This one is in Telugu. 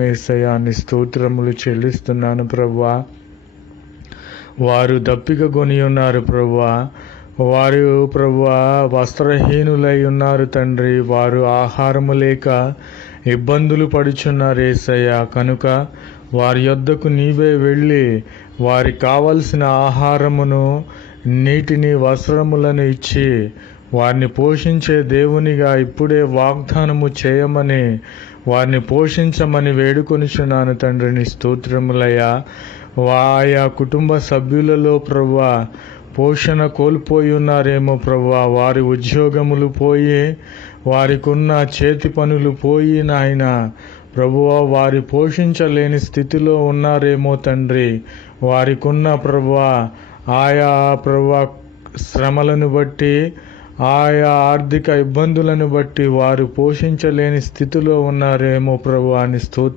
యేసయ్యా నీ స్తోత్రములు చెల్లిస్తున్నాను ప్రభువా. వారు దప్పిక కొని ఉన్నారు ప్రభువా. వారు ప్రభువా వస్త్రహీనులై ఉన్నారు తండ్రి. వారు ఆహారము లేక ఇబ్బందులు పడుచున్నారు యేసయ్యా. కనుక వారి యొద్దకు నీవే వెళ్ళి వారికి కావలసిన ఆహారమును, నీటిని, వస్త్రములను ఇచ్చి వారిని పోషించే దేవునిగా ఇప్పుడే వాగ్దానము చేయమని, వారిని పోషించమని వేడుకొనిచున్నాను తండ్రి. నీ స్తోత్రములయ్యా. ఆయా కుటుంబ సభ్యులలో ప్రభువా పోషణ కోల్పోయి ఉన్నారేమో ప్రభువా. వారి ఉద్యోగములు పోయి, వారికున్న చేతి పనులు పోయి నాయన ప్రభువా వారి పోషించలేని స్థితిలో ఉన్నారేమో తండ్రి. వారికున్న ప్రభువా ఆయా ప్రభువా శ్రమలను బట్టి, ఆయా ఆర్థిక ఇబ్బందులను బట్టి వారు పోషించలేని స్థితిలో ఉన్నారేమో ప్రభువా. నీ స్తోత్రం